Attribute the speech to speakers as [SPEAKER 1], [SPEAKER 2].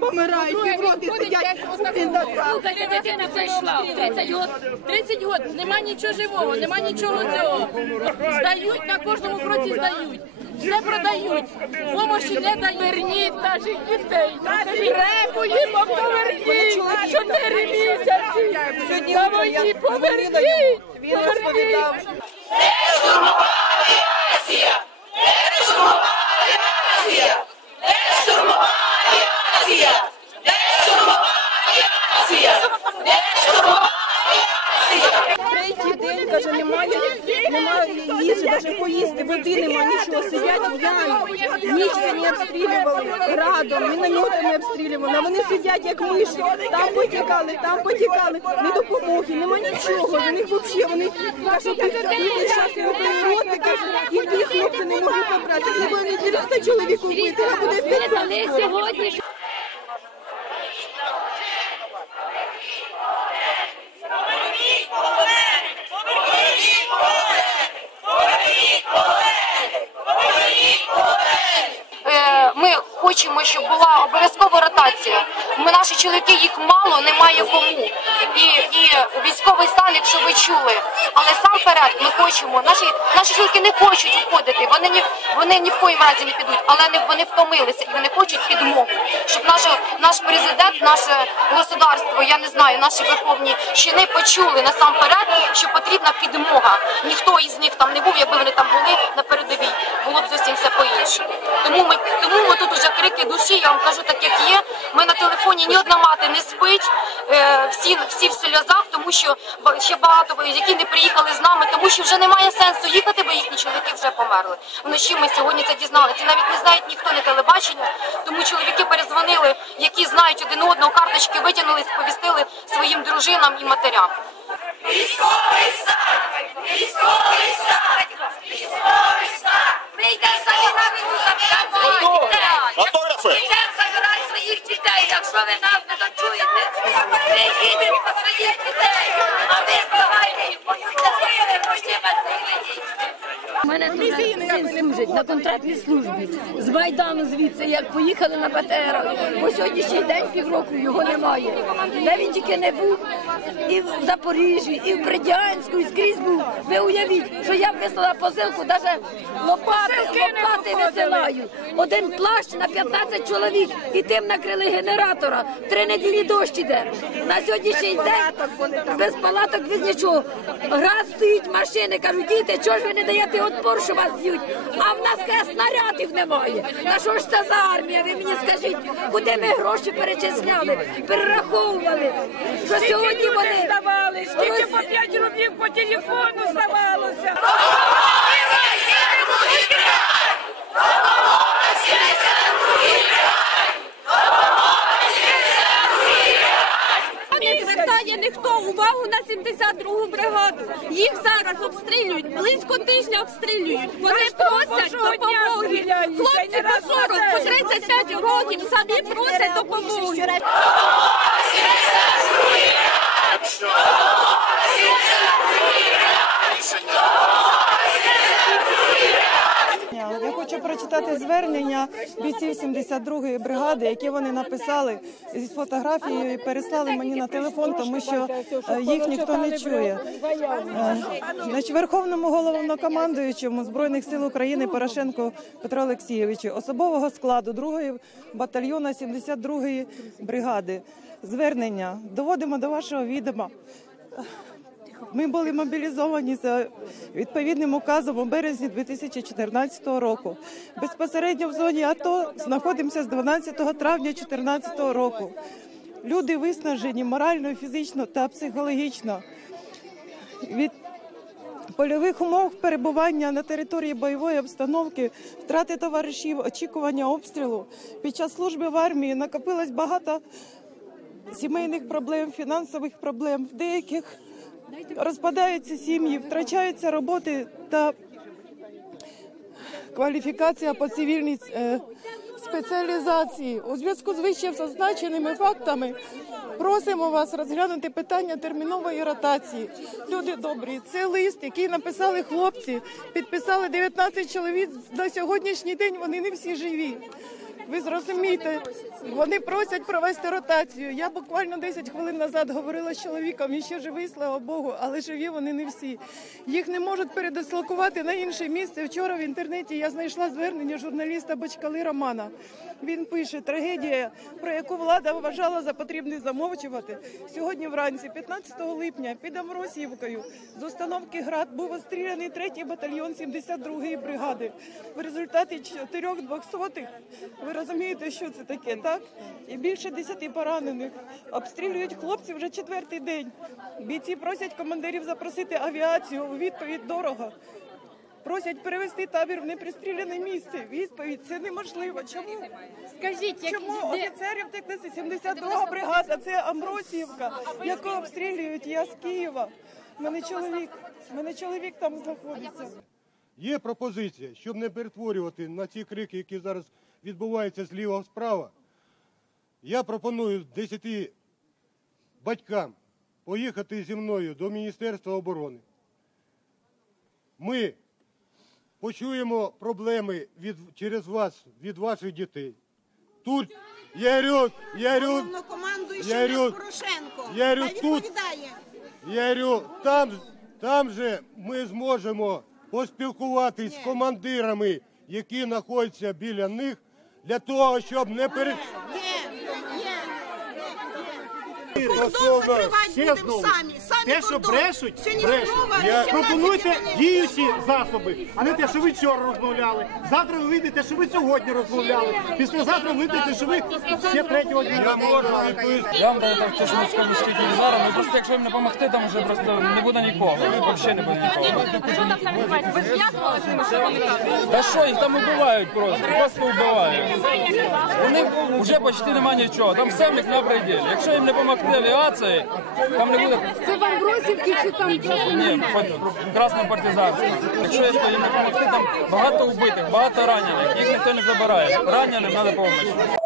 [SPEAKER 1] помирають, півроти сидять.
[SPEAKER 2] Слухайте, дитина зайшла. 30 год, 30 год, нема нічого живого, нема нічого цього. Здають, на кожному кроці здають. Все продають. Помощі не дають. Верніть наших дітей. Требуємо, поверніть. Чотири місяці. На війні поверніть.
[SPEAKER 1] Третій день, каже, немає, їжі, навіть поїсти, води немає, нічого, сидять в ямі. Ніч вони обстрілювали, градом, мінометами обстрілювали, вони сидять як миші, там потікали, там потікали, не допомоги, нема нічого, за них взагалі, вони кажуть, люди щасливі роти, і ті хлопці не можуть забрати, треба не 90 чоловік убити, а буде 500.
[SPEAKER 2] сьогодні.
[SPEAKER 3] Поверніть полонених! Поверніть полонених! Поверніть полонених! Поверніть полонених!
[SPEAKER 4] Е, Ми хочемо, обов'язкова ротація. Ми наші чоловіки їх мало, немає кому. І, і військовий стан, якщо ви чули. Але сам перед ми хочемо. Наші наші чоловіки не хочуть уходити. Вони ні вони ні в коїм разі не підуть, але не вони втомилися і вони хочуть підмогу. Щоб наш наш президент, наше государство, я не знаю, наші верховні чини почули насамперед, що потрібна підмога. Ніхто із них там не був, якби вони там були на передовій. Було б зовсім все по-іншому. Тому ми тому ми тут уже крики душі. Я вам кажу, так як є. Ми на телефоні ні одна мати не спить. е, Всі всі в сльозах, тому що ще багато які не приїхали з нами, тому що вже немає сенсу їхати, бо їхні чоловіки вже померли. Вночі ми сьогодні це дізналися. Навіть не знають ніхто не телебачення, тому чоловіки перезвонили, які знають один одного, карточки витягнули, сповістили своїм дружинам і матерям.
[SPEAKER 3] Військовий стан! Військовий стан! Військовий стан! Прийде забирати своїх дітей!
[SPEAKER 5] Автографи!
[SPEAKER 3] Прийде забирати своїх дітей, якщо ви нас не дочуєте! Приїдемо по своїх дітей! А ви благайте і поюйте своїми грошима
[SPEAKER 2] мене тут син служить на контрактній службі. З Майдану звідси, як поїхали на БТР. По сьогоднішній день півроку його немає. Де він тільки не був, і в Запоріжжі, і в Бердянську, і скрізь був. Ви уявіть, що я б вислала посилку, навіть лопати, лопати висилаю. Один плащ на 15 чоловік, і тим накрили генератора. Три неділі дощ іде. На сьогоднішній день без палаток, без нічого. Град стоїть машини, кажуть, діти, чого ж ви не даєте отпор, що вас б'ють? А в нас снарядів немає. На що ж це за армія? Ви мені скажіть, куди ми гроші перечисляли, перераховували? Що сьогодні вони здавали? Скільки по 5 рублів по телефону здавалося?
[SPEAKER 6] 162 бригаду. Їх зараз обстрілюють, близько тижня обстрілюють. Вони просять допомоги. Хлопці по 40, по 35 років самі просять допомоги. Що? Що? Що?
[SPEAKER 1] Я хочу прочитати звернення бійців 72-ї бригади, які вони написали зі фотографією і переслали мені на телефон, тому що е, їх ніхто не чує. Е, Значить, Верховному головнокомандуючому Збройних сил України Порошенко Петро Олексійовичу, особового складу 2-ї батальйону 72-ї бригади. Звернення доводимо до вашого відома. Ми були мобілізовані за відповідним указом у березні 2014 року. Безпосередньо в зоні АТО знаходимося з 12 травня 2014 року. Люди виснажені морально, фізично та психологічно. Від польових умов перебування на території бойової обстановки, втрати товаришів, очікування обстрілу. Під час служби в армії накопилось багато сімейних проблем, фінансових проблем. В деяких розпадаються сім'ї, втрачаються роботи та кваліфікація по цивільній е, спеціалізації. У зв'язку з вище зазначеними фактами просимо вас розглянути питання термінової ротації. Люди добрі, це лист, який написали хлопці, підписали 19 чоловік. На сьогоднішній день вони не всі живі. Ви зрозумієте, вони просять провести ротацію. Я буквально 10 хвилин назад говорила з чоловіком, він ще живий, слава Богу, але живі вони не всі. Їх не можуть передислокувати на інше місце. Вчора в інтернеті я знайшла звернення журналіста Бочкали Романа. Він пише трагедія, про яку влада вважала за потрібне замовчувати. Сьогодні вранці, 15 липня, під Амросіївкою з установки ГРАД був обстріляний 3-й батальйон 72-ї бригади. В результаті чотирьох двохсотих, розумієте, що це таке, так? І більше 10 поранених. Обстрілюють хлопці вже четвертий день. Бійці просять командирів запросити авіацію у відповідь дорого. Просять перевести табір в непристріляне місце. Відповідь це неможливо. Чому?
[SPEAKER 6] Скажіть, як
[SPEAKER 1] Чому офіцерів текли 72 бригада? Це Амбросіївка, яку обстрілюють. Я з Києва. Мене чоловік, мене чоловік там знаходиться.
[SPEAKER 5] Є пропозиція, щоб не перетворювати на ці крики, які зараз відбуваються зліва справа. Я пропоную 10 батькам поїхати зі мною до Міністерства оборони. Ми почуємо проблеми від, через вас, від ваших дітей. Тут я говорю, я говорю,
[SPEAKER 7] Головнокомандуючий
[SPEAKER 5] Я
[SPEAKER 7] у нас
[SPEAKER 5] говорю-
[SPEAKER 7] Порошенко.
[SPEAKER 5] я тут-
[SPEAKER 7] відповідає.
[SPEAKER 5] Я говорю, там, там же ми зможемо поспілкуватись з командирами, які знаходяться біля них, для того, щоб не перед...
[SPEAKER 7] Кордон закривати будемо
[SPEAKER 5] знову,
[SPEAKER 7] самі. Самі
[SPEAKER 8] Те, що
[SPEAKER 7] кордон.
[SPEAKER 8] брешуть,
[SPEAKER 7] Сьогодні
[SPEAKER 8] брешуть.
[SPEAKER 7] знову
[SPEAKER 5] Я-
[SPEAKER 7] 18
[SPEAKER 8] Пропонуйте діючі засоби, а не те, що ви вчора розмовляли. Завтра ви вийдете, що ви сьогодні розмовляли. Післязавтра ви вийдете, що ви ще третього дня.
[SPEAKER 5] Я можу відповісти.
[SPEAKER 9] Я вам даю так теж міський телевізор, ну просто якщо їм не допомогти, там вже просто не буде нікого. Взагалі не буде нікого. Та що, їх там убивають просто, просто вбивають. У них вже почти немає нічого, там семік на пределі. Якщо їм не допомогти авіації, там не буде...
[SPEAKER 6] це вам Амбросівці чи там
[SPEAKER 9] Ні, красна партизанська. Якщо їм не допомогти, там багато вбитих, багато ранених, їх ніхто не забирає. Раненим треба допомогти.